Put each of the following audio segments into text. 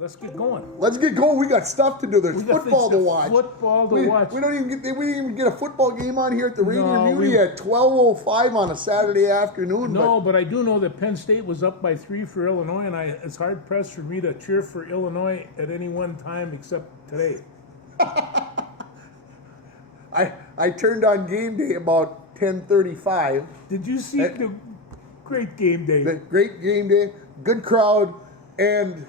Let's get going. Let's get going. We got stuff to do. There's We got football to things watch. Football to we, watch. we didn't even get a football game on here at the Rainier No, Muni at 12:05 on a Saturday afternoon. No, but I do know that Penn State was up by 3 for Illinois, and it's hard pressed for me to cheer for Illinois at any one time except today. I turned on game day about 10:35. Did you see the great game day? The great game day, good crowd, and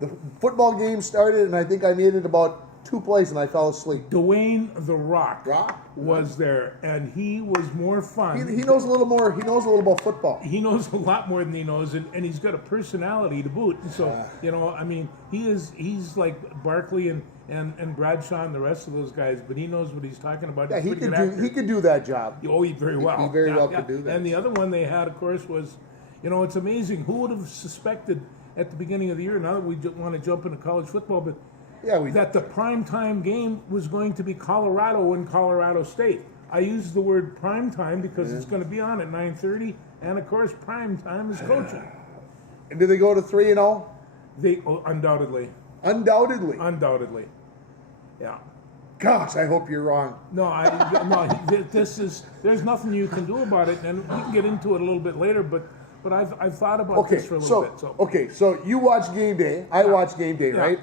the football game started, and I think I made it about 2 plays, and I fell asleep. Dwayne The Rock, Rock? was there, and he was more fun. He knows a little more. He knows a little about football. He knows a lot more than he knows, and he's got a personality to boot. And so, I mean, he's like Barkley and Bradshaw and the rest of those guys, but he knows what he's talking about. Yeah, He's a he pretty could good do. actor. He could do that job. Oh, he very well. He very well could do that. And the other one they had, of course, was, it's amazing. Who would have suspected at the beginning of the year, now that we want to jump into college football, but that the primetime game was going to be Colorado and Colorado State. I use the word primetime because it's going to be on at 9:30, and of course, primetime is coaching. And did they go to 3-0? Undoubtedly. Undoubtedly. Yeah. Gosh, I hope you're wrong. No, there's nothing you can do about it, and we can get into it a little bit later, but I've thought about this for a little bit. So you watch game day. I watch game day, right?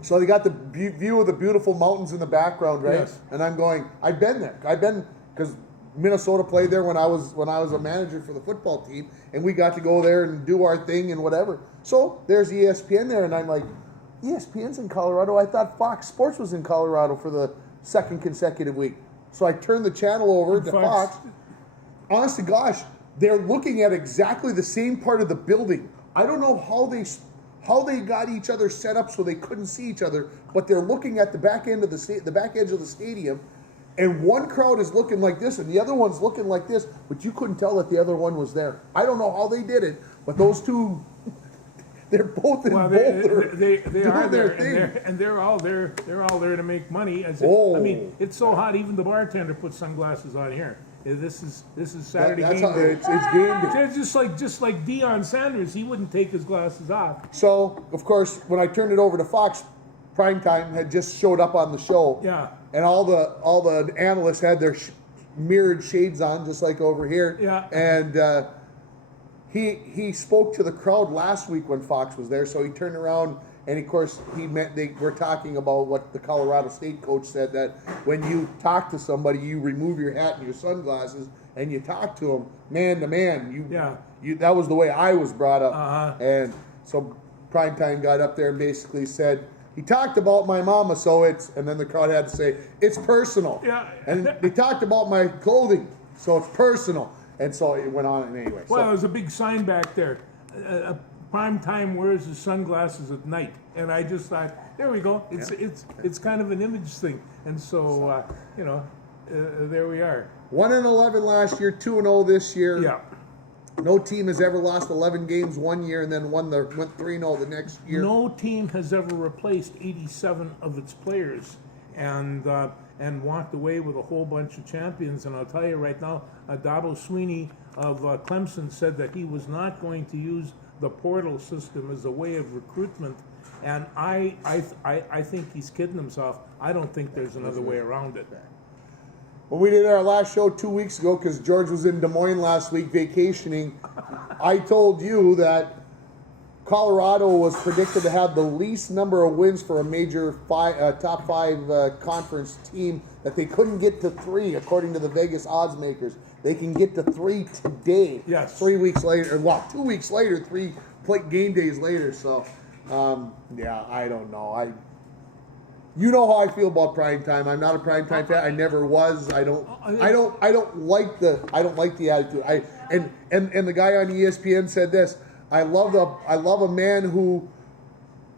So they got the view of the beautiful mountains in the background, right? Yes. And I'm going, I've been there. Because Minnesota played there when I was a manager for the football team, and we got to go there and do our thing and whatever. So there's ESPN there, and I'm like, ESPN's in Colorado. I thought Fox Sports was in Colorado for the second consecutive week. So I turned the channel over to Fox. Honest to gosh, they're looking at exactly the same part of the building. I don't know how they got each other set up so they couldn't see each other, but they're looking at the back end of the back edge of the stadium, and one crowd is looking like this and the other one's looking like this, but you couldn't tell that the other one was there. I don't know how they did it, but those two, they're both in Boulder. They are there, and they're all there. They're all there to make money. I mean, it's so hot. Even the bartender puts sunglasses on here. This is Saturday game day. It's game day. Just like Deion Sanders, he wouldn't take his glasses off. So of course, when I turned it over to Fox, primetime had just showed up on the show. Yeah. And all the analysts had their mirrored shades on, just like over here. Yeah. And he spoke to the crowd last week when Fox was there. So he turned around, and of course they were talking about what the Colorado State coach said, that when you talk to somebody, you remove your hat and your sunglasses, and you talk to them man to man. That was the way I was brought up. And so primetime got up there and basically said, he talked about my mama, so and then the crowd had to say, it's personal. Yeah. And they talked about my clothing, so it's personal. And so it went on, and anyway. Well, there was a big sign back there. Prime time wears his sunglasses at night, and I just thought, there we go. It's kind of an image thing, and so there we are. 1-11 last year, 2-0 this year. Yeah. No team has ever lost 11 games one year and then went 3-0 the next year. No team has ever replaced 87 of its players and walked away with a whole bunch of champions. And I'll tell you right now, Dabo Sweeney of Clemson said that he was not going to use the portal system as a way of recruitment. And I think he's kidding himself. I don't think there's another way around it. When we did our last show 2 weeks ago, because George was in Des Moines last week vacationing, I told you that Colorado was predicted to have the least number of wins for a major top five conference team, that they couldn't get to 3, according to the Vegas odds makers. They can get to 3 today. Yes. 3 weeks later, 2 weeks later, 3 game days later. So, I don't know. You know how I feel about primetime. I'm not a primetime fan. I never was. I don't like the attitude. And the guy on ESPN said this. I love a man who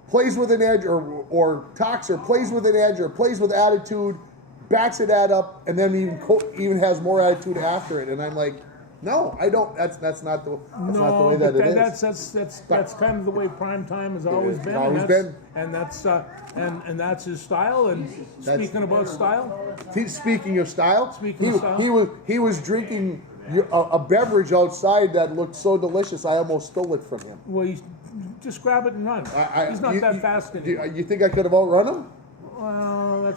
plays with an edge or talks or plays with an edge or plays with attitude, backs it up, and then even has more attitude after it. And I'm like, no, I don't. That's not the way that it is. That's kind of the way primetime has always been. And that's his style. And speaking about style, speaking of style, he was drinking a beverage outside that looked so delicious. I almost stole it from him. Well, he's just grab it and run. He's not that fast anymore. You think I could have outrun him? Well,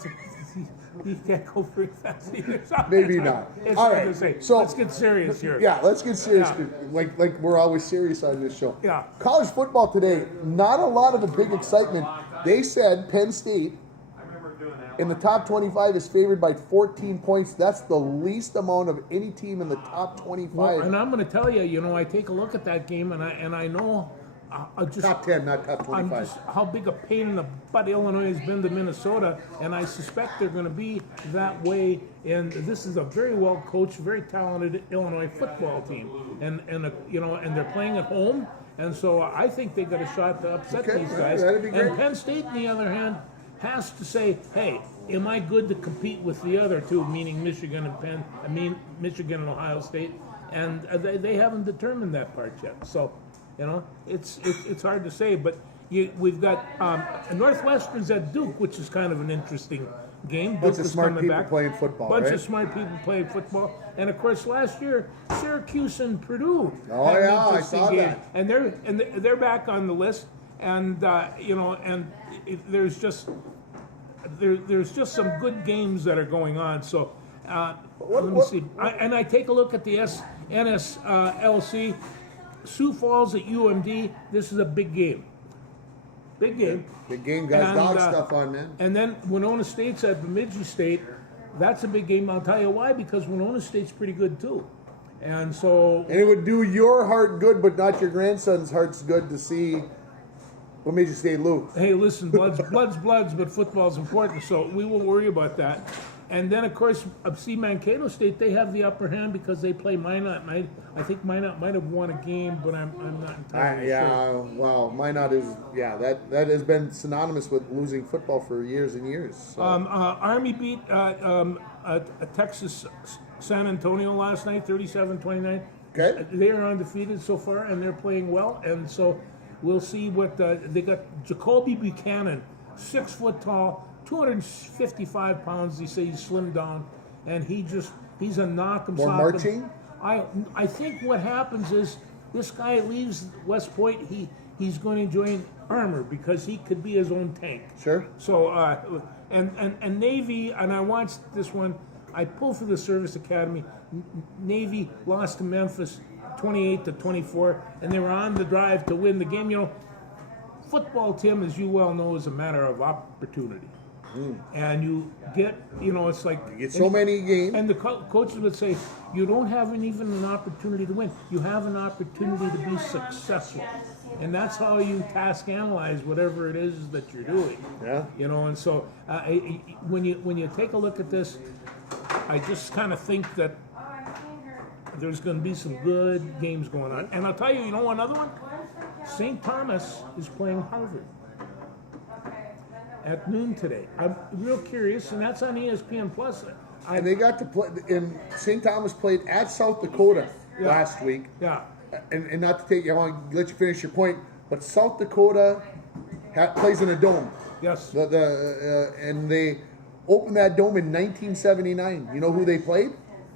he can't go very fast either. Maybe not. It's All hard right, to say. so Let's get serious here. Yeah, let's get serious. Yeah. Like we're always serious on this show. Yeah. College football today, not a lot of a big excitement. They said Penn State in the top 25 is favored by 14 points. That's the least amount of any team in the top 25. Well, and I'm going to tell you, I take a look at that game, and I know just top 10, not top 25. how big a pain in the butt Illinois has been to Minnesota, and I suspect they're going to be that way. And this is a very well coached, very talented Illinois football team, and they're playing at home, and so I think they got a shot to upset these guys. That'd be great. And Penn State, on the other hand, has to say, hey, am I good to compete with the other two, meaning Michigan and Ohio State? And they haven't determined that part yet. So, it's hard to say. But we've got Northwestern's at Duke, which is kind of an interesting game. Bunch Duke of is smart coming people back. playing football, Bunch right? of smart people playing football. And of course, last year Syracuse and Purdue. Oh, had an yeah, I interesting saw game. that. And they're back on the list. And there's just some good games that are going on. So let me see. I take a look at the NSLC. Sioux Falls at UMD. This is a big game. Big game. Big game, guys. Dog stuff on, man. And then Winona State's at Bemidji State. That's a big game. I'll tell you why. Because Winona State's pretty good too. And so. And it would do your heart good, but not your grandson's heart's good to see Bemidji State lose. Hey, listen, blood's, but football's important, so we won't worry about that. And then, of course, Mankato State, they have the upper hand because they play Minot. And I think Minot might have won a game, but I'm not entirely sure. Well, Minot is, that has been synonymous with losing football for years and years. So. Army beat Texas San Antonio last night, 37-29. Okay. They are undefeated so far, and they're playing well. And so we'll see what they got. Jacoby Buchanan, 6 foot tall, 255 pounds. They say he's slimmed down, and he's a knock him. More marching? I think what happens is this guy leaves West Point. He's going to join Armor because he could be his own tank. Sure. So and Navy, and I watched this one. I pulled for the Service Academy. Navy lost to Memphis 28-24, and they were on the drive to win the game. Football, Tim, as you well know, is a matter of opportunity. And you get, it's like... You get so many games. And the coaches would say, you don't have even an opportunity to win. You have an opportunity to be successful. And that's how you task analyze whatever it is that you're doing. Yeah. And so when you take a look at this, I just kind of think that there's going to be some good games going on. And I'll tell you, another one? St. Thomas is playing Harvard at noon today. I'm real curious, and that's on ESPN Plus. And they got to play, and St. Thomas played at South Dakota last week. Yeah. And not to take, I want to let you finish your point, but South Dakota plays in a dome. Yes. And they opened that dome in 1979. You know who they played?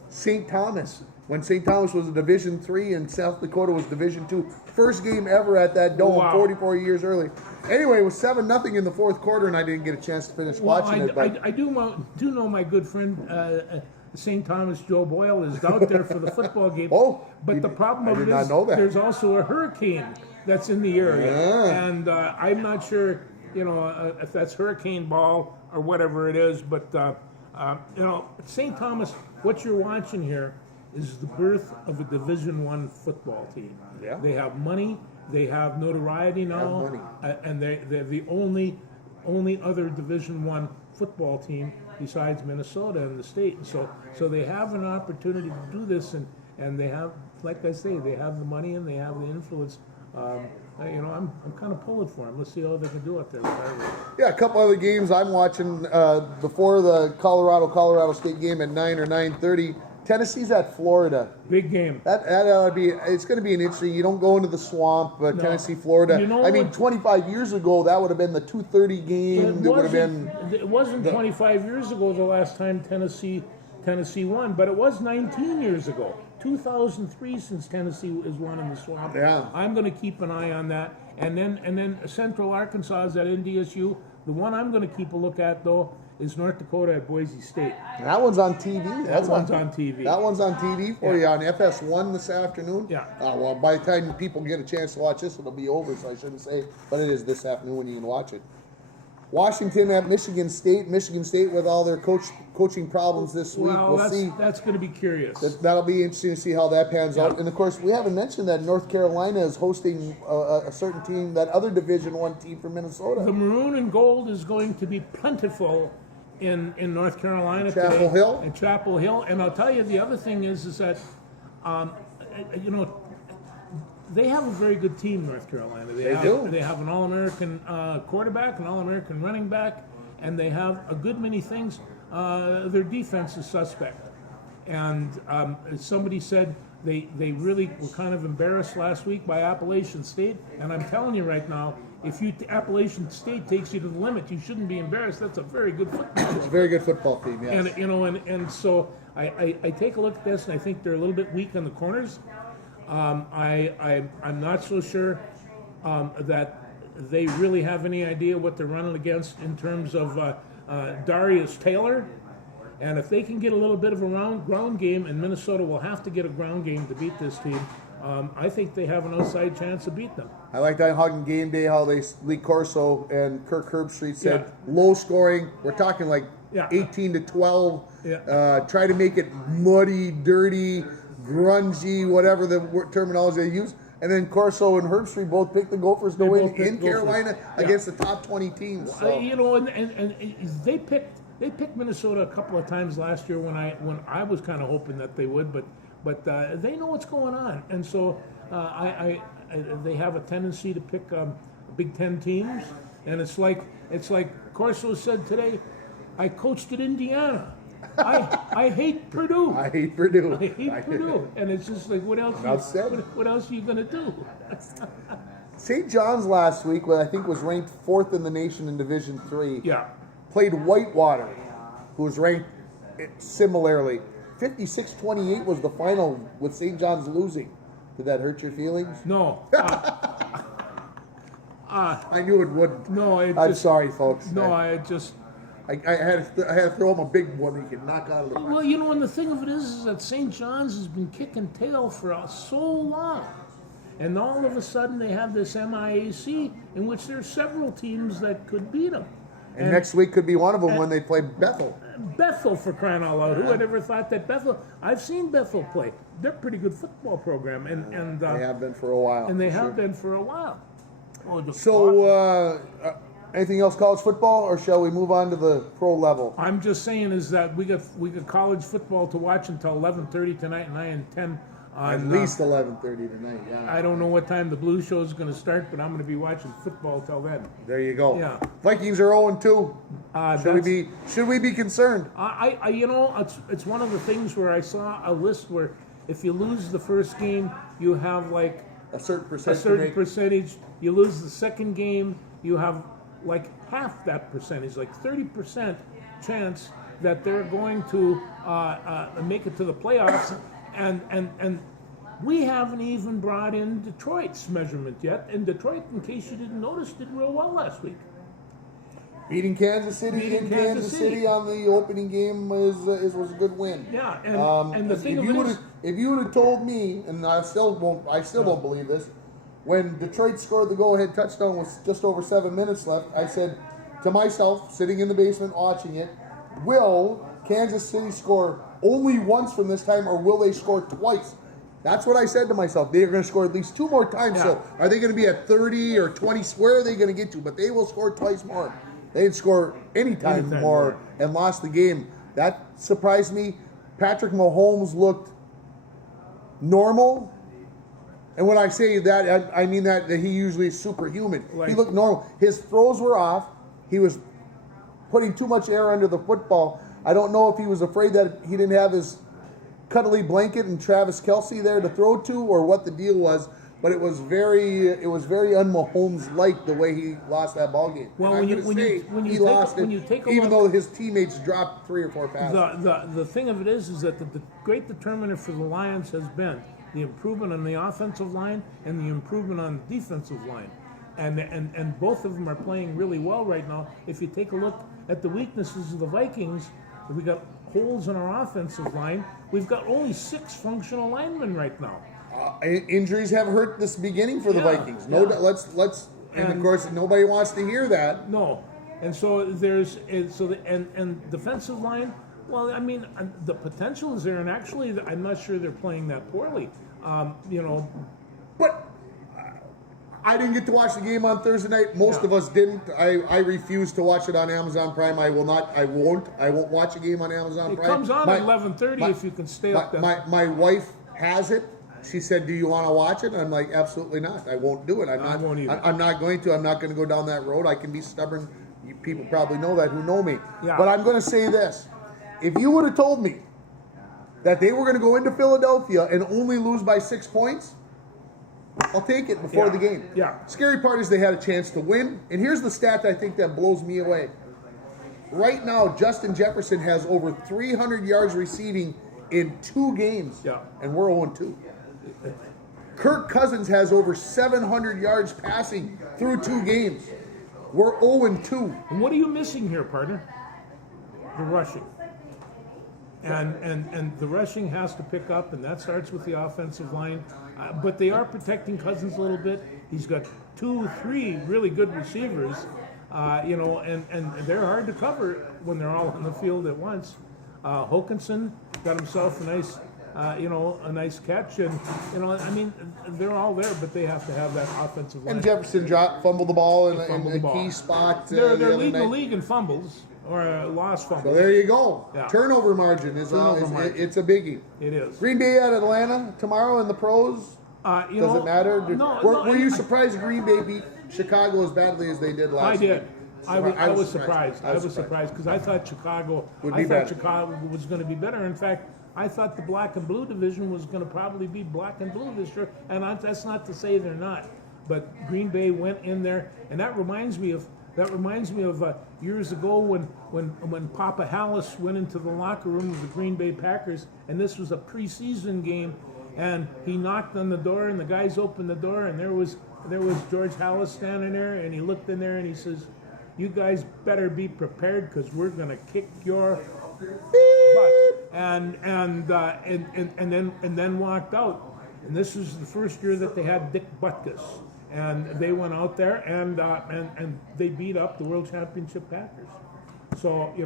St. Thomas. When St. Thomas was a Division III and South Dakota was Division II. First game ever at that dome, 44 years early. Anyway, it was 7-0 in the fourth quarter, and I didn't get a chance to finish watching it. But I do know my good friend St. Thomas Joe Boyle is out there for the football game. But the problem of it is there's also a hurricane that's in the area, and I'm not sure if that's hurricane ball or whatever it is. But St. Thomas, what you're watching here is the birth of a Division I football team. Yeah. They have money. They have notoriety now, and they're the only other Division I football team besides Minnesota in the state. And so they have an opportunity to do this, and they have, like I say, they have the money and they have the influence. I'm kind of pulling for them. Let's see how they can do out there. Yeah, a couple other games I'm watching before the Colorado State game at 9 or 9:30. Tennessee's at Florida. Big game. That ought to be. It's going to be an interesting. You don't go into the swamp, Tennessee, Florida. 25 years ago, that would have been the 2:30 game. It wasn't 25 years ago the last time Tennessee won, but it was 19 years ago. 2003 since Tennessee has won in the swamp. Yeah. I'm going to keep an eye on that. And then Central Arkansas is at NDSU. The one I'm going to keep a look at, though, is North Dakota at Boise State. And that one's on TV. That one's on TV. That one's on TV for you on FS1 this afternoon. Yeah. Well, by the time people get a chance to watch this, it'll be over, so I shouldn't say. But it is this afternoon when you can watch it. Washington at Michigan State. Michigan State with all their coaching problems this week. Well, We'll see. that's going to be curious. That'll be interesting to see how that pans out. And of course, we haven't mentioned that North Carolina is hosting a certain team, that other Division I team from Minnesota. The maroon and gold is going to be plentiful in North Carolina Chapel today. Hill? In Chapel Hill. And I'll tell you, the other thing is that, they have a very good team, North Carolina. They do. They have an All-American quarterback, an All-American running back, and they have a good many things. Their defense is suspect. And as somebody said, they really were kind of embarrassed last week by Appalachian State. And I'm telling you right now, if Appalachian State takes you to the limit, you shouldn't be embarrassed. That's a very good football team. It's a very good football team, yes. And so I take a look at this, and I think they're a little bit weak on the corners. I'm not so sure that they really have any idea what they're running against in terms of Darius Taylor. And if they can get a little bit of a ground game, and Minnesota will have to get a ground game to beat this team, I think they have an outside chance to beat them. I like that Hugging Game Day, how Lee Corso and Kirk Herbstreit said low scoring. We're talking like 18 to 12. Yeah. Try to make it muddy, dirty, grungy, whatever the terminology they use. And then Corso and Herbstreit both picked the Gophers to win in Carolina against the top 20 teams. So. And they picked Minnesota a couple of times last year when I was kind of hoping that they would, but they know what's going on, and so they have a tendency to pick Big Ten teams, and it's like Corso said today, I coached at Indiana. I hate Purdue. I hate Purdue. I hate Purdue. And it's just like, what else are you going to do? St. John's last week, I think was ranked 4th in the nation in Division III. Yeah. Played Whitewater, who was ranked similarly. 56-28 was the final with St. John's losing. Did that hurt your feelings? No. I knew it wouldn't. No, I'm sorry, folks. No, I had to throw him a big one he could knock out of the park. Well, and the thing of it is that St. John's has been kicking tail for so long. And all of a sudden they have this MIAC in which there are several teams that could beat them. And next week could be one of them when they play Bethel. Bethel, for crying out loud. Who had ever thought that Bethel... I've seen Bethel play. They're a pretty good football program. And they have been for a while. And they have been for a while. So, anything else college football, or shall we move on to the pro level? I'm just saying is that we got college football to watch until 11:30 tonight, and I intend on... At least 11:30 tonight, yeah. I don't know what time the Blue Show is going to start, but I'm going to be watching football till then. There you go. Yeah. Vikings are 0-2. Should we be concerned? It's one of the things where I saw a list where if you lose the first game, you have like a certain percentage. You lose the second game, you have like half that percentage, like 30% chance that they're going to make it to the playoffs. And we haven't even brought in Detroit's measurement yet. And Detroit, in case you didn't notice, did real well last week. Beating Kansas City Kansas City on the opening game was a good win. Yeah, and the thing if you would have told me, and I still don't believe this, when Detroit scored the go-ahead touchdown with just over 7 minutes left, I said to myself, sitting in the basement watching it, will Kansas City score only once from this time, or will they score twice? That's what I said to myself. They're going to score at least 2 more times. Yeah. So are they going to be at 30 or 20? Where are they going to get to? But they will score twice more. They'd score anytime more and lost the game. That surprised me. Patrick Mahomes looked normal. And when I say that, I mean that he usually is superhuman. He looked normal. His throws were off. He was putting too much air under the football. I don't know if he was afraid that he didn't have his cuddly blanket and Travis Kelce there to throw to, or what the deal was. But it was very un-Mahomes-like the way he lost that ball game. Well, when you lost it, even though his teammates dropped 3 or 4 passes. The thing of it is that the great determiner for the Lions has been the improvement on the offensive line and the improvement on the defensive line. and both of them are playing really well right now. If you take a look at the weaknesses of the Vikings, we got holes in our offensive line. We've got only 6 functional linemen right now. Injuries have hurt this beginning for the Yeah, Vikings. yeah. Let's and of course nobody wants to hear that. No, and so and defensive line. Well, I mean, the potential is there, and actually, I'm not sure they're playing that poorly. But I didn't get to watch the game on Thursday night. Most of us didn't. I refuse to watch it on Amazon Prime. I won't watch a game on Amazon Prime. It comes on at 11:30 if you can stay up. My wife has it. She said, "Do you want to watch it?" And I'm like, "Absolutely not. I won't do it. I won't either. I'm not going to. I'm not going to go down that road. I can be stubborn. You people probably know that who know me. Yeah. But I'm going to say this: if you would have told me that they were going to go into Philadelphia and only lose by 6 points, I'll take it before the game. Yeah. Scary part is they had a chance to win. And here's the stat I think that blows me away. Right now, Justin Jefferson has over 300 yards receiving in 2 games. Yeah. And we're 0-2. Kirk Cousins has over 700 yards passing through 2 games. We're 0-2. And what are you missing here, partner? The rushing. And the rushing has to pick up, and that starts with the offensive line. But they are protecting Cousins a little bit. He's got 2-3 really good receivers, and they're hard to cover when they're all on the field at once. Hawkinson got himself a nice catch, and I mean, they're all there, but they have to have that offensive line. And Jefferson fumbled the ball in a ball. key spot. They're the other leading the night. league in fumbles or lost fumbles. So there you go. Yeah. Turnover margin is margin. it's a biggie. It is. Green Bay at Atlanta tomorrow in the pros. Does it matter? Were you surprised Green Bay beat Chicago as badly as they did last week? I did. I was surprised. I was surprised because I thought Chicago was going to be better. In fact, I thought the black and blue division was going to probably be black and blue this year, and that's not to say they're not. But Green Bay went in there, and that reminds me of years ago when Papa Hallis went into the locker room of the Green Bay Packers, and this was a preseason game, and he knocked on the door, and the guys opened the door, and there was George Hallis standing there, and he looked in there and he says, "You guys better be prepared because we're going to kick your butt," and then walked out. And this was the first year that they had Dick Butkus. And they went out there and they beat up the World Championship Packers. So, it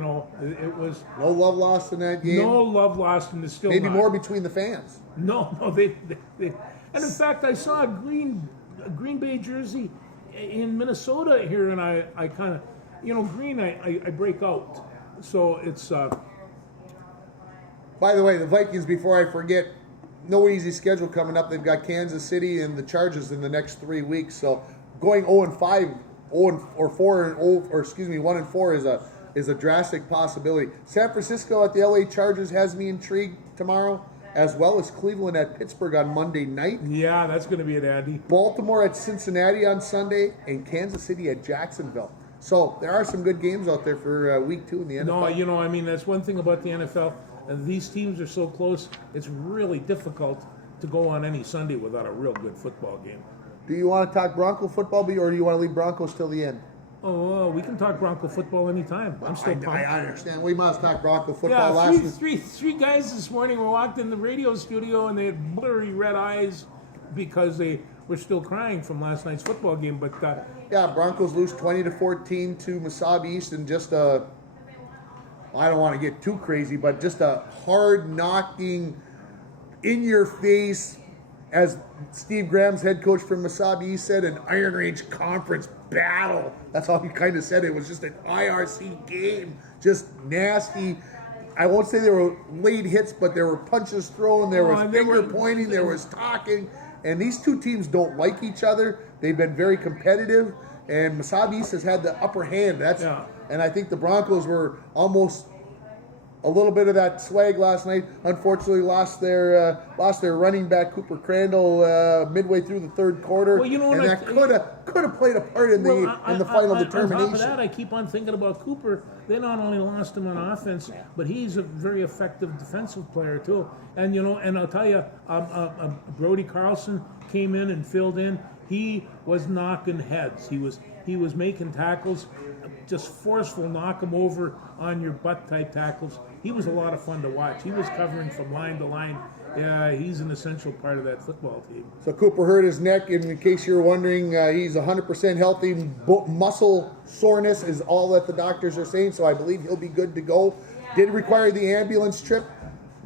was... No love lost in that game? No love lost, and it's still Maybe not. more between the fans. No, they... And in fact, I saw a Green Bay jersey in Minnesota here, and I kind of... green, I break out. So it's... By the way, the Vikings, before I forget, no easy schedule coming up. They've got Kansas City and the Chargers in the next 3 weeks. So going 0-5, 1-4 is a drastic possibility. San Francisco at the LA Chargers has me intrigued tomorrow, as well as Cleveland at Pittsburgh on Monday night. Yeah, that's going to be an Andy. Baltimore at Cincinnati on Sunday, and Kansas City at Jacksonville. So there are some good games out there for week 2 in the NFL. No, that's one thing about the NFL. These teams are so close, it's really difficult to go on any Sunday without a real good football game. Do you want to talk Bronco football, or do you want to leave Broncos till the end? Oh, we can talk Bronco football anytime. I'm still pumped. I understand. We must talk Bronco football last week. Three guys this morning were walked in the radio studio and they had blurry red eyes because they were still crying from last night's football game. But Broncos lose 20-14 to Mossab East, and just I don't want to get too crazy, but just a hard-knocking, in-your-face, as Steve Graham's head coach from Mossab East said, an Iron Range Conference battle. That's how he kind of said it. It was just an IRC game, just nasty. I won't say there were late hits, but there were punches thrown, there was finger pointing, there was talking, and these two teams don't like each other. They've been very competitive, and Mossab East has had the upper hand. And I think the Broncos were almost a little bit of that swag last night. Unfortunately, lost their running back Cooper Crandall midway through the third quarter. Well, and that could have played a part in the final determination. On top of that, I keep on thinking about Cooper. They not only lost him on offense, but he's a very effective defensive player too. And and I'll tell you, Brody Carlson came in and filled in. he was knocking heads. He was making tackles, just forceful, knock him over on your butt type tackles. He was a lot of fun to watch. He was covering from line to line. Yeah, he's an essential part of that football team. So Cooper hurt his neck, and in case you're wondering, he's 100% healthy. Muscle soreness is all that the doctors are saying, so I believe he'll be good to go. Did require the ambulance trip.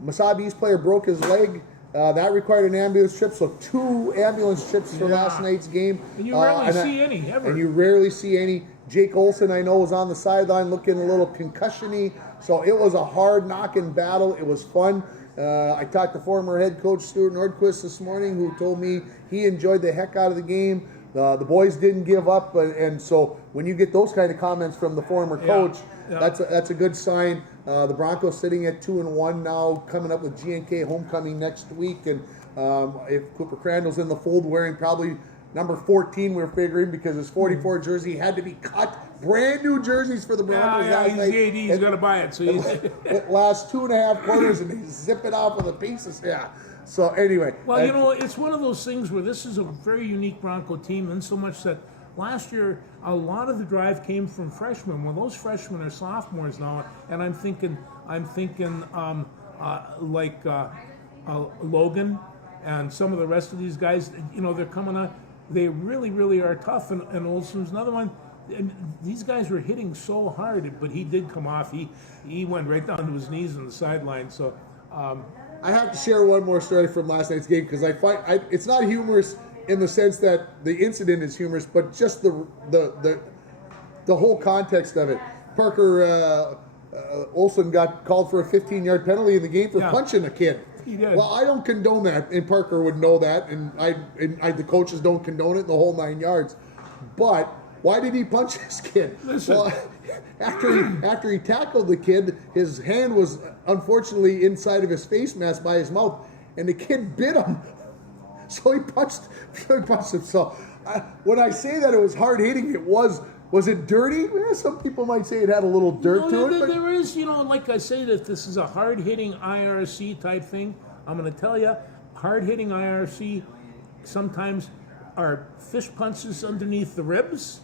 Masabi East player broke his leg. That required an ambulance trip, so 2 ambulance trips for last night's game. And you rarely see any, ever. And you rarely see any. Jake Olson, I know, was on the sideline looking a little concussion-y, so it was a hard knocking battle. It was fun. I talked to former head coach Stuart Nordquist this morning, who told me he enjoyed the heck out of the game. The boys didn't give up, and so when you get those kind of comments from the former coach, that's a good sign. The Broncos sitting at 2-1 now, coming up with GNK homecoming next week, and if Cooper Crandall's in the fold, wearing probably number 14, we're figuring, because his 44 jersey had to be cut. Brand new jerseys for the Broncos last night. He's got to buy it. So it lasts 2.5 quarters, and they zip it off with the pieces. Yeah. So anyway. Well, it's one of those things where this is a very unique Bronco team, in so much that last year a lot of the drive came from freshmen. Well, those freshmen are sophomores now, and I'm thinking Logan and some of the rest of these guys. They're coming on. They really, really are tough. And Olsen's another one. And these guys were hitting so hard, but he did come off. He went right down to his knees on the sideline. So. I have to share one more story from last night's game, because it's not humorous in the sense that the incident is humorous, but just the whole context of it. Parker Olson got called for a 15-yard penalty in the game for punching a kid. He did. Well, I don't condone that, and Parker would know that, and the coaches don't condone it, the whole 9 yards. But why did he punch this kid? Listen. Well, after he tackled the kid, his hand was unfortunately inside of his face mask by his mouth, and the kid bit him. So he punched him. So when I say that it was hard hitting, was it dirty? Some people might say it had a little dirt to it. There is, like I say, that this is a hard hitting IRC type thing. I'm going to tell you, hard hitting IRC sometimes are fish punches underneath the ribs.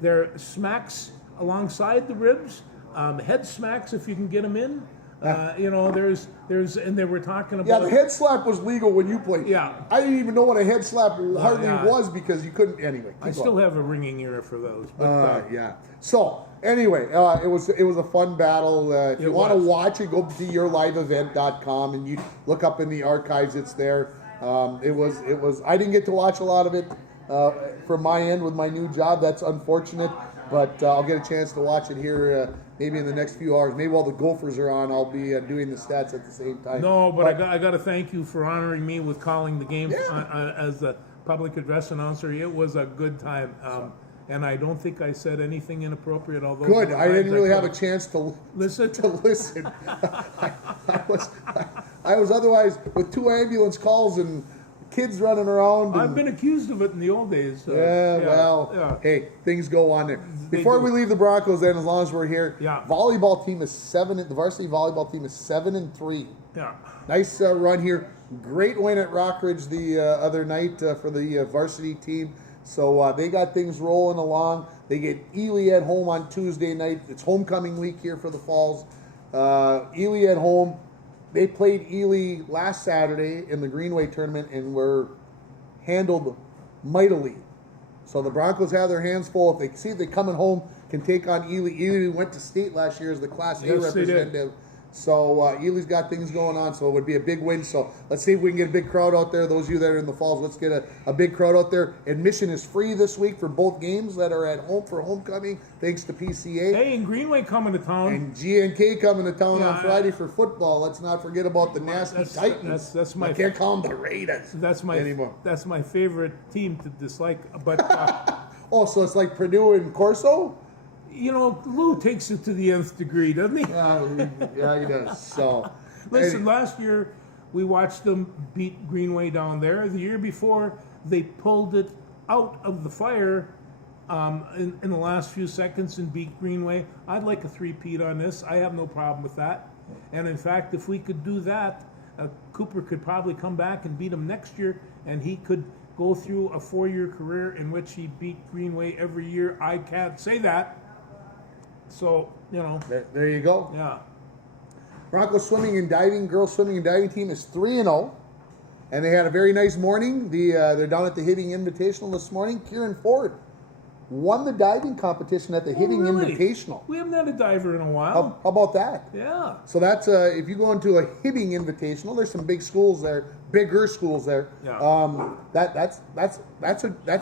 They're smacks alongside the ribs, head smacks if you can get them in. There's and they were talking about. Yeah, the head slap was legal when you played. Yeah, I didn't even know what a head slap hardly was, because you couldn't. Anyway, I still have a ringing ear for those. But, yeah. So anyway, it was a fun battle. If you want to watch it, go to yourliveevent.com and you look up in the archives. It's there. It was. I didn't get to watch a lot of it from my end with my new job. That's unfortunate. But I'll get a chance to watch it here maybe in the next few hours. Maybe while the Gophers are on, I'll be doing the stats at the same time. No, but I got to thank you for honoring me with calling the game as the public address announcer. It was a good time. And I don't think I said anything inappropriate. Although good. I didn't really have a chance to listen. I was otherwise with 2 ambulance calls and kids running around. I've been accused of it in the old days. Hey, things go on there. Before we leave the Broncos, then, as long as we're here, volleyball team is 7. The varsity volleyball team is 7-3. Yeah. Nice run here. Great win at Rockridge the other night for the varsity team. So they got things rolling along. They get Ely at home on Tuesday night. It's homecoming week here for the Falls. Ely at home. They played Ely last Saturday in the Greenway tournament and were handled mightily. So the Broncos have their hands full. If they see they coming home, can take on Ely. Ely went to state last year as the Class A representative. So Ely's got things going on, so it would be a big win. So let's see if we can get a big crowd out there. Those of you that are in the Falls, let's get a big crowd out there. Admission is free this week for both games that are at home for homecoming, thanks to PCA. Hey, and Greenway coming to town. And GNK coming to town on Friday for football. Let's not forget about the nasty Titans. That's my. I can't call them the Raiders. That's my favorite team to dislike. But oh, so it's like Purdue and Corso. Lou takes it to the nth degree, doesn't he? Yeah, he does. So, listen, last year we watched them beat Greenway down there. The year before, they pulled it out of the fire in the last few seconds and beat Greenway. I'd like a three-peat on this. I have no problem with that. And in fact, if we could do that, Cooper could probably come back and beat them next year, and he could go through a 4-year career in which he beat Greenway every year. I can't say that. So, There you go. yeah. Broncos swimming and diving, girls swimming and diving team is 3-0. And they had a very nice morning. They're down at the Hitting Invitational this morning. Kieran Ford won the diving competition at the Hitting really? Invitational. We haven't had a diver in a while. How about that? Yeah. So that's if you go into a Hitting Invitational, there's some big schools there, bigger schools there. Yeah. That's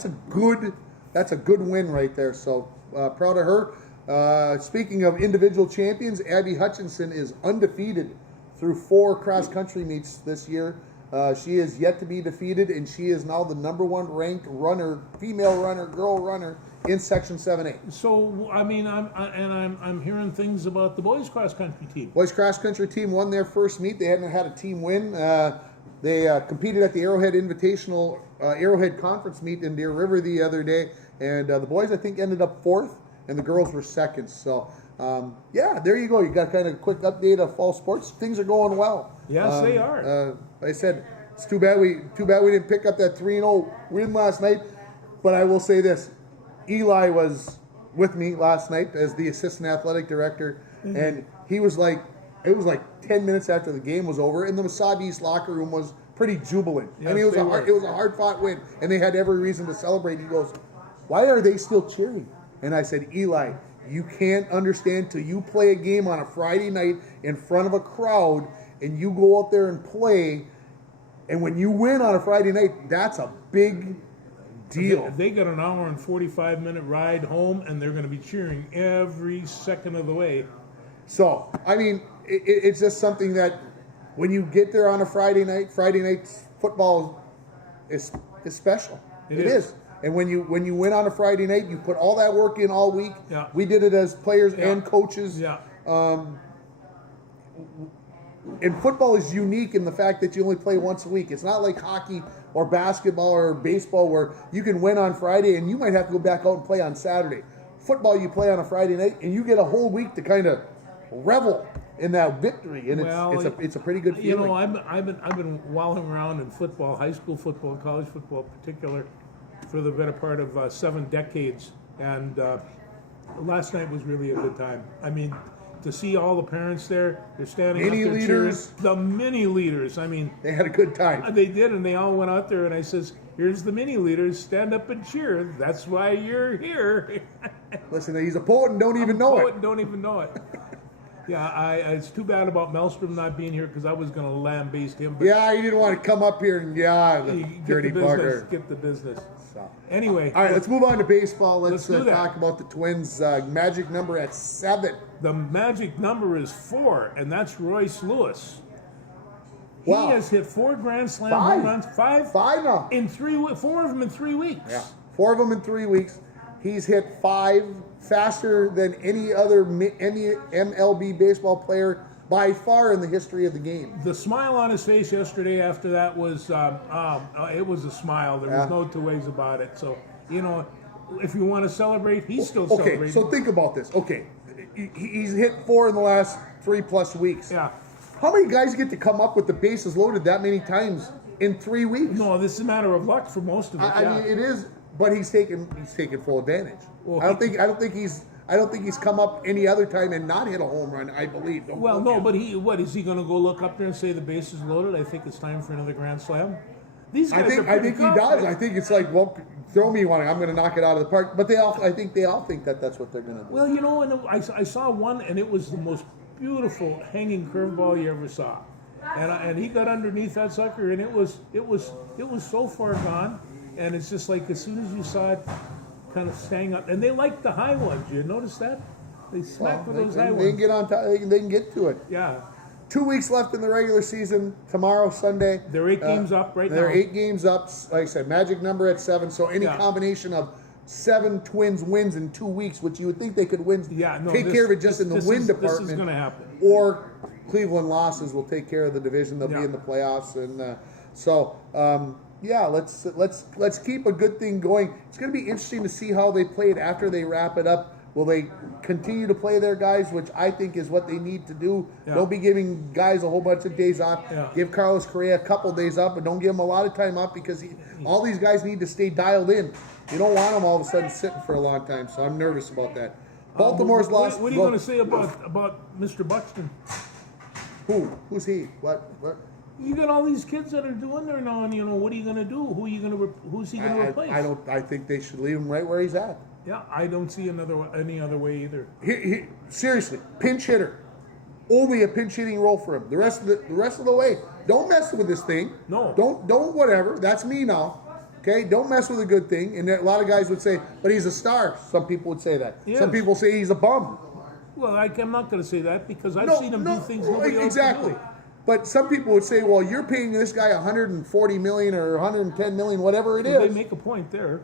a good win right there. So proud of her. Speaking of individual champions, Abby Hutchinson is undefeated through 4 cross country meets this year. She is yet to be defeated, and she is now the #1 ranked runner, female runner, girl runner in Section 7A. So I mean, I'm hearing things about the boys cross country team. Boys cross country team won their first meet. They hadn't had a team win. They competed at the Arrowhead Invitational, Arrowhead Conference meet in Deer River the other day, and the boys I think ended up 4th, and the girls were 2nd. So yeah, there you go. You got kind of a quick update of fall sports. Things are going well. Yes, they are. I said it's too bad we didn't pick up that 3-0 win last night. But I will say this: Eli was with me last night as the assistant athletic director, and he was like, it was like 10 minutes after the game was over, and the Massab East locker room was pretty jubilant. Yes, I mean, it was a hard fought win, and they had every reason to celebrate. He goes, "Why are they still cheering?" And I said, "Eli, you can't understand till you play a game on a Friday night in front of a crowd, and you go out there and play, and when you win on a Friday night, that's a big deal." They got an hour and 45-minute ride home, and they're going to be cheering every second of the way. So, I mean, it's just something that when you get there on a Friday night football is special. It is. And when you win on a Friday night, you put all that work in all week. Yeah. We did it as players and coaches. Yeah. And football is unique in the fact that you only play once a week. It's not like hockey or basketball or baseball where you can win on Friday and you might have to go back out and play on Saturday. Football, you play on a Friday night and you get a whole week to kind of revel in that victory, and it's a pretty good feeling. You know, I've been wallowing around in football, high school football, and college football in particular, for the better part of 7 decades, and last night was really a good time. I mean, to see all the parents there, they're standing Mini up there leaders. cheering. The mini leaders. I mean, They had a good time. they did, and they all went out there, and I says, "Here's the mini leaders. Stand up and cheer. That's why you're here." Listen, he's a poet and don't even know it. Don't even know it. Yeah, it's too bad about Maelstrom not being here because I was going to lambaste him. But Yeah, he didn't want to come up here and the dirty bugger. Get the business. So. Anyway, All right, let's move on to baseball. Let's do that. talk about the Twins' magic number at 7. the magic number is 4, and that's Royce Lewis. Wow. He has hit 4 Grand Slam 5. home runs. 5 now. in 4 of them in 3 weeks. Yeah, 4 of them in 3 weeks. He's hit 5 faster than any MLB baseball player by far in the history of the game. The smile on his face yesterday after that was, it was a smile. There was no 2 ways about it. So, you know, if you want to celebrate, he's still celebrating. Okay, so think about this. Okay, he's hit 4 in the last 3+ weeks. Yeah. How many guys get to come up with the bases loaded that many times in 3 weeks? No, this is a matter of luck for most of it. I mean, it is, but he's taken full advantage. Well, I don't think he's come up any other time and not hit a home run. I believe. Well, no, but what is he going to go look up there and say the base is loaded? I think it's time for another Grand Slam. These guys are I think he does. confident. I think it's like, well, throw me one. I'm going to knock it out of the park. But I think they all think that that's what they're going to do. Well, you know, and I saw one, and it was the most beautiful hanging curveball you ever saw, and he got underneath that sucker, and it was so far gone, and it's just like as soon as you saw it, kind of staying up, and they like the high ones. You notice that? They smack with those high They ones. can get on top. They can get to it. Yeah, 2 weeks left in the regular season. Tomorrow, Sunday. they're 8 games up right now. They're 8 games up. Like I said, magic number at 7. So any combination of 7 Twins wins in 2 weeks, which you would think they could win, take care of it just in the win department. This is going to happen. Or Cleveland losses will take care of the division. They'll be in the playoffs, and let's keep a good thing going. It's going to be interesting to see how they play it after they wrap it up Will they continue to play their guys, which I think is what they need to do? Yeah. Don't be giving guys a whole bunch of days off. Yeah. Give Carlos Correa a couple days off, but don't give him a lot of time off because all these guys need to stay dialed in. You don't want them all of a sudden sitting for a long time, so I'm nervous about that. Baltimore's lost. What are you going to say about Mr. Buxton? Who? Who's he? What? You got all these kids that are doing there now, and what are you going to do? Who's he going to replace? I think they should leave him right where he's at. Yeah, I don't see any other way either. Seriously, pinch hitter. Only a pinch hitting role for him. The rest of the way, don't mess with this thing. No. Don't whatever. That's me now. Okay, don't mess with a good thing. And a lot of guys would say, but he's a star. Some people would say that. Yes. Some people say he's a bum. Well, I'm not going to say that because I've seen him do things nobody exactly. else can do. But some people would say, well, you're paying this guy 140 million or 110 million, whatever it is. They make a point there.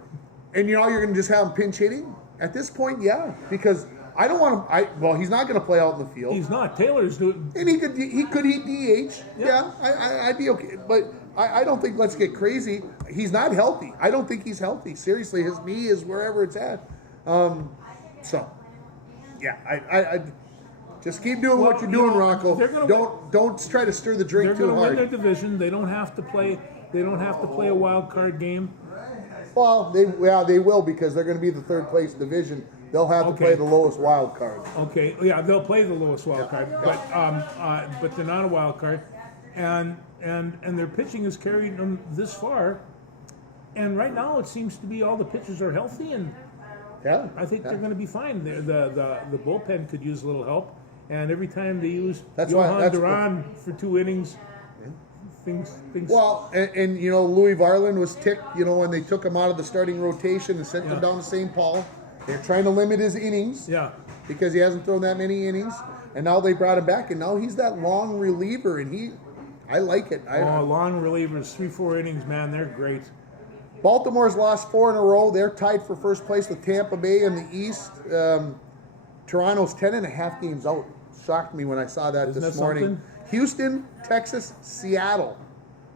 And you're going to just have him pinch hitting? At this point, yeah. Because I don't want him. Well, he's not going to play out in the field. He's not. Taylor's doing. And he could DH. Yeah, I'd be okay. But I don't think let's get crazy. He's not healthy. I don't think he's healthy. Seriously, his knee is wherever it's at. So, yeah, I just keep doing what you're doing, Rocco. Don't try to stir the drink too hard. They're going to win their division. They don't have to play. They don't have to play a wild card game. Well, they will because they're going to be the third place division. They'll have to play the lowest wild card. Okay, yeah, they'll play the lowest wild card, but they're not a wild card, and their pitching has carried them this far, and right now it seems to be all the pitchers are healthy, and I think they're going to be fine. The bullpen could use a little help, and every time they use Johan Duran for 2 innings. Things. Well, and Louis Varland was ticked, when they took him out of the starting rotation and sent him down to St. Paul. They're trying to limit his innings. Yeah. Because he hasn't thrown that many innings. And now they brought him back, and now he's that long reliever, and I like it. Long relievers, 3-4 innings, man, they're great. Baltimore's lost 4 in a row. They're tied for first place with Tampa Bay in the East. Toronto's 10.5 games out. Shocked me when I saw that this morning. Something? Houston, Texas, Seattle.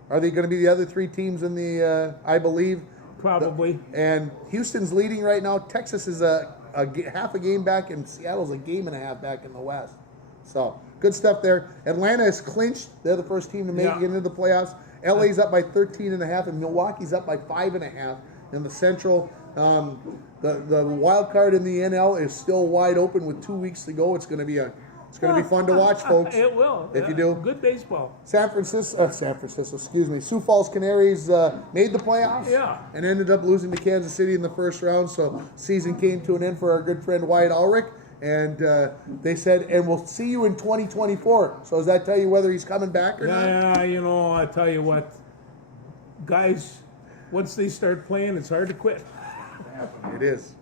Are they going to be the other 3 teams in the, I believe? Probably. And Houston's leading right now. Texas is half a game back, and Seattle's a game and a half back in the West. So, good stuff there. Atlanta is clinched. They're the first team to make it into the playoffs. LA's up by 13.5, and Milwaukee's up by 5.5 in the Central. The wild card in the NL is still wide open with 2 weeks to go. It's going to be fun to watch, folks. It will. If you do. Good baseball. San Francisco, excuse me. Sioux Falls Canaries made the playoffs. Yeah. And ended up losing to Kansas City in the first round. So season came to an end for our good friend Wyatt Ulrich. And they said, and we'll see you in 2024. So does that tell you whether he's coming back or not? Yeah, I tell you what. Guys, once they start playing, it's hard to quit. It is.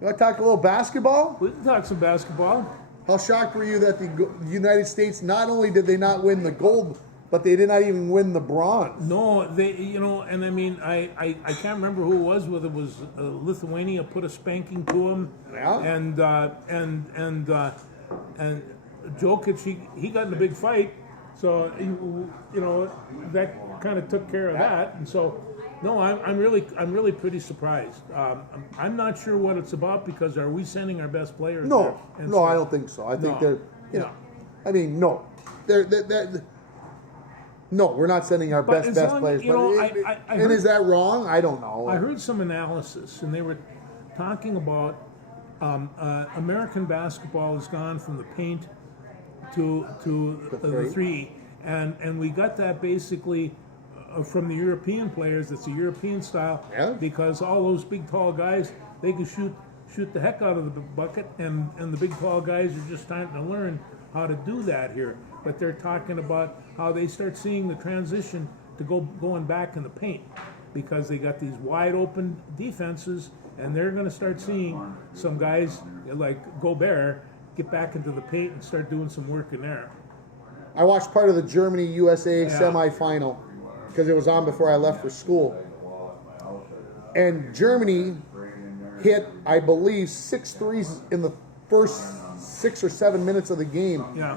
You want to talk a little basketball? We can talk some basketball. How shocked were you that the United States, not only did they not win the gold, but they did not even win the bronze? No, they, and I mean, I can't remember who it was, whether it was Lithuania put a spanking to them. Yeah. And Jokic, he got in a big fight, so, that kind of took care of that. And so, no, I'm really pretty surprised. I'm not sure what it's about because are we sending our best players? No, there? no, I don't think so. I think they're, I mean, no, no, we're not sending our best players. And is that wrong? I don't know. I heard some analysis, and they were talking about American basketball has gone from the paint to the three, and we got that basically. From the European players, it's a European style because all those big tall guys, they can shoot the heck out of the bucket, and the big tall guys are just starting to learn how to do that here. But they're talking about how they start seeing the transition to going back in the paint because they got these wide open defenses, and they're going to start seeing some guys like Gobert get back into the paint and start doing some work in there. I watched part of the Germany-USA semifinal. Because it was on before I left for school. And Germany hit, I believe, 6 threes in the first 6 or 7 minutes of the game. Yeah.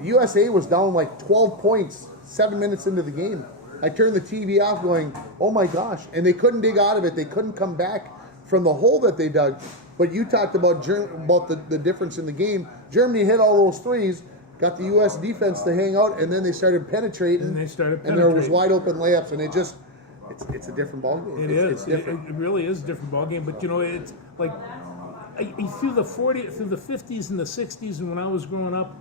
USA was down like 12 points 7 minutes into the game. I turned the TV off going, oh my gosh. And they couldn't dig out of it. They couldn't come back from the hole that they dug. But you talked about the difference in the game. Germany hit all those threes, got the U.S. defense to hang out, and then they started penetrating. And there was wide open layups, and it's a different ballgame. It's different. It really is a different ballgame. But it's like through the 50s and the 60s, and when I was growing up,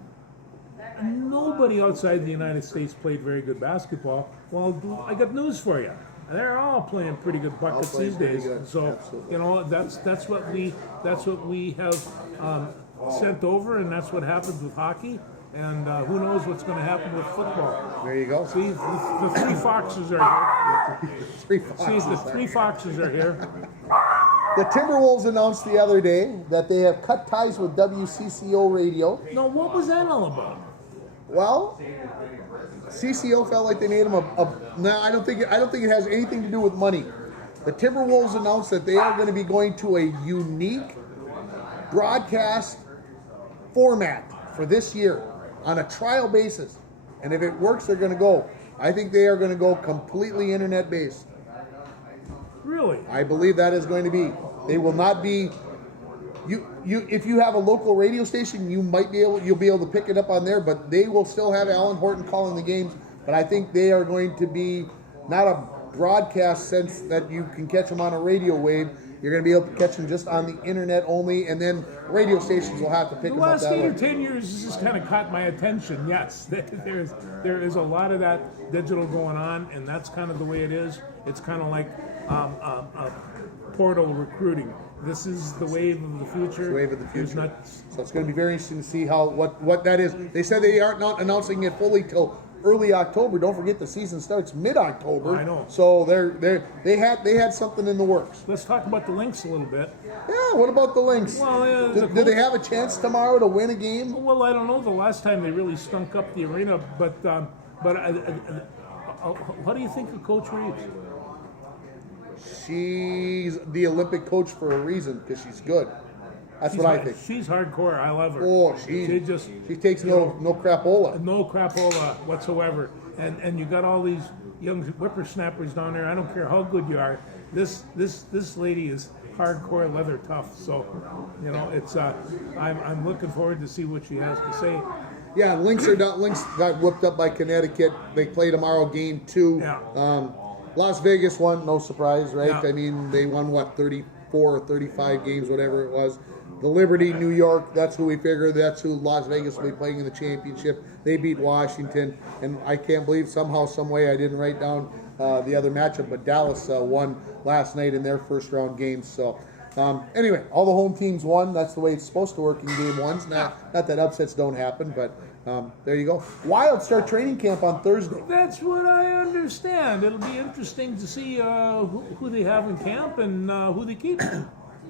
nobody outside the United States played very good basketball. Well, I got news for you. They're all playing pretty good buckets these days. So Absolutely. that's what we have sent over, and that's what happens with hockey. And who knows what's going to happen with football? There you go. See, the three foxes are here. Three foxes. See, the three foxes are here. The Timberwolves announced the other day that they have cut ties with WCCO Radio. No, what was that all about? Well, CCO felt like they made him no, I don't think it has anything to do with money. The Timberwolves announced that they are going to be going to a unique broadcast format for this year on a trial basis. And if it works, they're going to go. I think they are going to go completely internet based. Really? I believe that is going to be. They will not be. If you have a local radio station, you'll be able to pick it up on there, but they will still have Alan Horton calling the games. But I think they are going to be not a broadcast sense that you can catch them on a radio wave. You're going to be able to catch them just on the internet only, and then radio stations will have to pick them up that way. The last 8 or 10 years has just kind of caught my attention. Yes, there is a lot of that digital going on, and that's kind of the way it is. It's kind of like portal recruiting. This is the wave of the future. It's the wave of the future. Not... So it's going to be very interesting to see what that is. They said they are not announcing it fully till early October. Don't forget the season starts mid-October. I know. So they had something in the works. Let's talk about the Lynx a little bit. Yeah. What about the Lynx? Well, do they have a chance tomorrow to win a game? Well, I don't know. The last time they really stunk up the arena, but how do you think of Coach Reeves? She's the Olympic coach for a reason because she's good. That's what I think. She's hardcore. I love her. Oh, she takes no crapola. No crapola whatsoever. And you got all these young whippersnappers down there. I don't care how good you are. This lady is hardcore leather tough. So, it's I'm looking forward to see what she has to say. Yeah, Lynx got whooped up by Connecticut. They play tomorrow, game 2. Yeah. Las Vegas won, no surprise, right? Yeah. I mean, they won, 34 or 35 games, whatever it was. The Liberty, New York, that's who we figure. That's who Las Vegas will be playing in the championship. They beat Washington, and I can't believe somehow, some way I didn't write down the other matchup, but Dallas won last night in their first round games. So anyway, all the home teams won. That's the way it's supposed to work in game ones. Not that upsets don't happen, but there you go. Wild start training camp on Thursday. That's what I understand. It'll be interesting to see who they have in camp and who they keep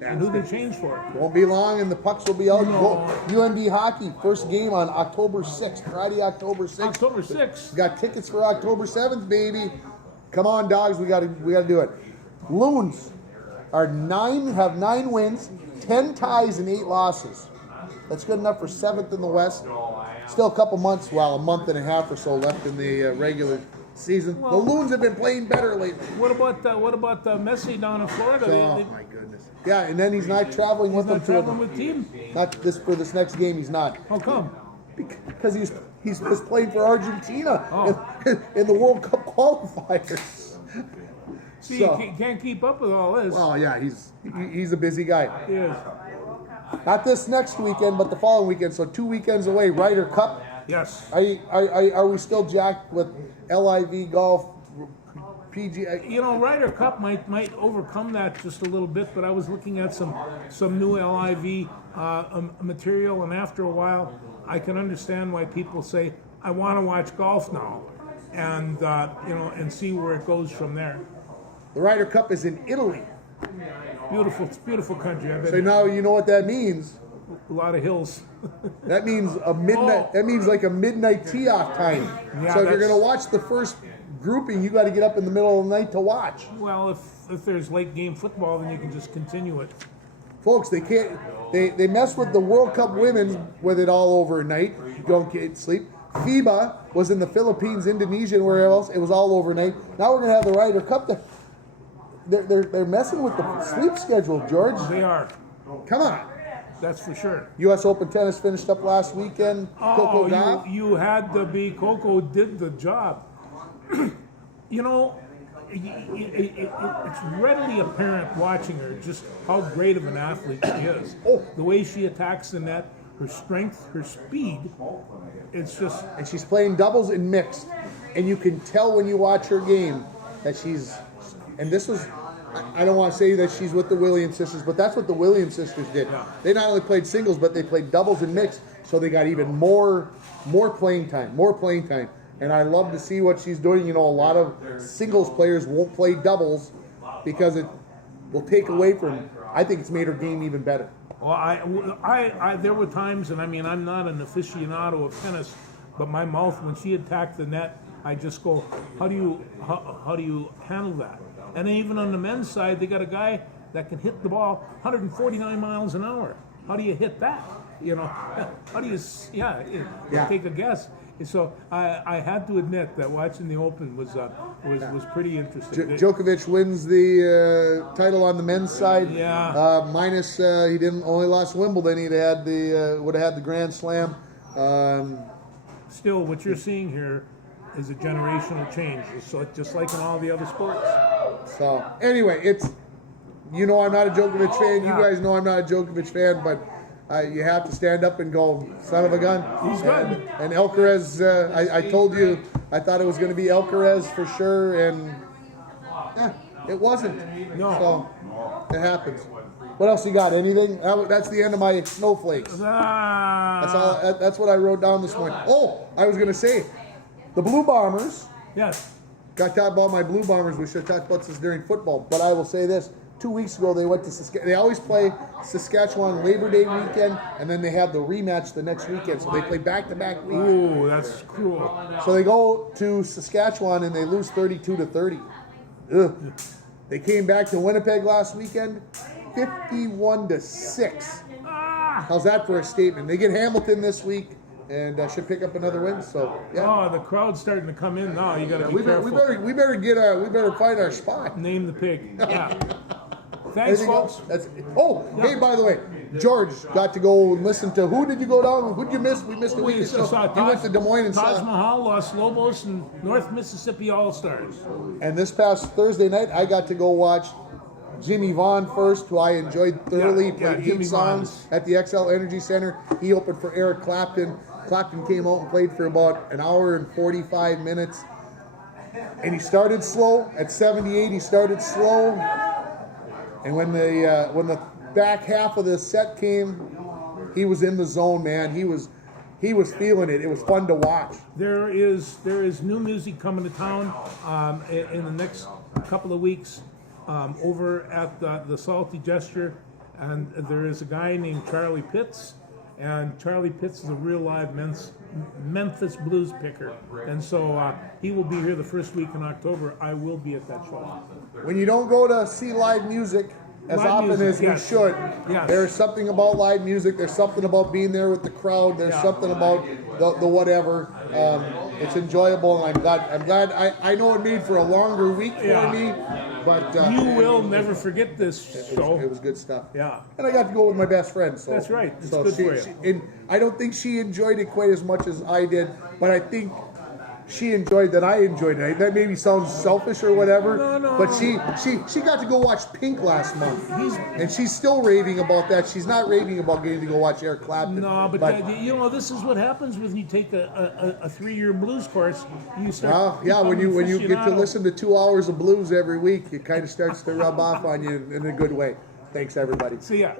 and who they change for. Won't be long, and the pucks will be out. No. UND hockey first game on October 6th, Friday, October 6th. October 6th. We got tickets for October 7th, baby. Come on, dogs, we got to do it. Loons have 9 wins, 10 ties, and 8 losses. That's good enough for 7th in the West. Still a couple months, a month and a half or so left in the regular season. Well, the Loons have been playing better lately. What about Messi down in Florida? Oh my goodness! Yeah, and then he's not traveling with them. Not traveling with team. Not for this next game. He's not. How come? Because he's playing for Argentina in the World Cup qualifiers. See, you can't keep up with all this. Well, yeah, he's a busy guy. He is. Not this next weekend, but the following weekend. So 2 weekends away. Ryder Cup. Yes. Are we still jacked with LIV golf? PGA? Ryder Cup might overcome that just a little bit, but I was looking at some new LIV material, and after a while, I can understand why people say, I want to watch golf now, and and see where it goes from there. The Ryder Cup is in Italy. Beautiful country. So now you know what that means. A lot of hills. That means a midnight. That means like a midnight tee-off time. Yeah, so if you're going to watch the first grouping, you got to get up in the middle of the night to watch. Well, if there's late game football, then you can just continue it. Folks, they can't. They mess with the World Cup women's with it all overnight. You don't get sleep. FIBA was in the Philippines, Indonesia, and wherever else. It was all overnight. Now we're going to have the Ryder Cup. They're messing with the sleep schedule, George. They are. Come on. That's for sure. U.S. Open tennis finished up last weekend. Coco Oh, Gauff. you had to be. Coco did the job. You know, it's readily apparent watching her just how great of an athlete she is. Oh. The way she attacks the net, her strength, her speed. It's just And she's playing doubles and mixed. And you can tell when you watch her game that she's, and this was, I don't want to say that she's with the Williams sisters, but that's what the Williams sisters did. Yeah. They not only played singles, but they played doubles and mixed, so they got even more playing time. And I love to see what she's doing. You know, a lot of singles players won't play doubles because it will take away from, I think it's made her game even better. well, I there were times, and I mean, I'm not an aficionado of tennis, but my mouth when she attacked the net, I just go, how do you handle that? And even on the men's side, they got a guy that can hit the ball 149 miles an hour. How do you hit that? You know, how do you? Yeah. Take a guess. So I had to admit that watching the Open was pretty interesting. Djokovic wins the title on the men's side. Yeah. Minus he didn't only lost Wimbledon. He'd had would have had the Grand Slam. Still, what you're seeing here is a generational change. So just like in all the other sports. So anyway, it's I'm not a Djokovic fan. Yeah. You guys know I'm not a Djokovic fan, but you have to stand up and go, son of a gun. He's good. And Alcaraz, I told you I thought it was going to be Alcaraz for sure, and it wasn't. No. So it happens. What else you got? Anything? That's the end of my snowflakes. That's all. That's what I wrote down this morning. Oh, I was going to say, the Blue Bombers. Yes. Got to talk about my Blue Bombers. We should have talked about this during football. But I will say this. 2 weeks ago, they went to Saskatchewan. They always play Saskatchewan Labor Day weekend, and then they have the rematch the next weekend. So they play back-to-back weeks. Ooh, that's cruel. So they go to Saskatchewan, and they lose 32-30. Ugh. They came back to Winnipeg last weekend, 51-6. How's that for a statement? They get Hamilton this week, and should pick up another win. So yeah. Oh, the crowd's starting to come in now. You got to be We careful. better find our spot. Name the pig. Yeah. Thanks, Anything folks. else? Hey, by the way, George got to go and listen to. Who did you go down? Who'd you miss? We missed a week. We So saw you went to Des Moines and Taj saw. Mahal, Los Lobos, and North Mississippi All-Stars. And this past Thursday night, I got to go watch Jimmy Vaughn first, who I enjoyed thoroughly. Played Jimmy 8 songs at the XL Energy Center. He opened for Eric Clapton. Clapton came out and played for about an hour and 45 minutes. And he started slow. At 78, he started slow. And when the back half of the set came, he was in the zone, man. He was feeling it. It was fun to watch. There is new music coming to town in the next couple of weeks over at the Salty Gesture, and there is a guy named Charlie Pitts, and Charlie Pitts is a real live Memphis blues picker, and so he will be here the first week in October. I will be at that show. When you don't go to see live music as Live often music, as we yes. should, Yes. there's something about live music. There's something about being there with the crowd. There's Yeah. something about the whatever. It's enjoyable, and I'm glad. I know it made for a longer week for Yeah. me, but You will never forget this show. it was good stuff. Yeah. And I got to go with my best friend. So That's right. It's so good for you. and I don't think she enjoyed it quite as much as I did, but I think she enjoyed that I enjoyed it. That maybe sounds selfish or whatever, No. but she got to go watch Pink last month, and she's still raving about that. She's not raving about getting to go watch Eric Clapton. No, but this is what happens when you take a 3-year blues course. You start. Well, yeah, when you get to aficionado. listen to 2 hours of blues every week, it kind of starts to rub off on you in a good way. Thanks, everybody. See ya.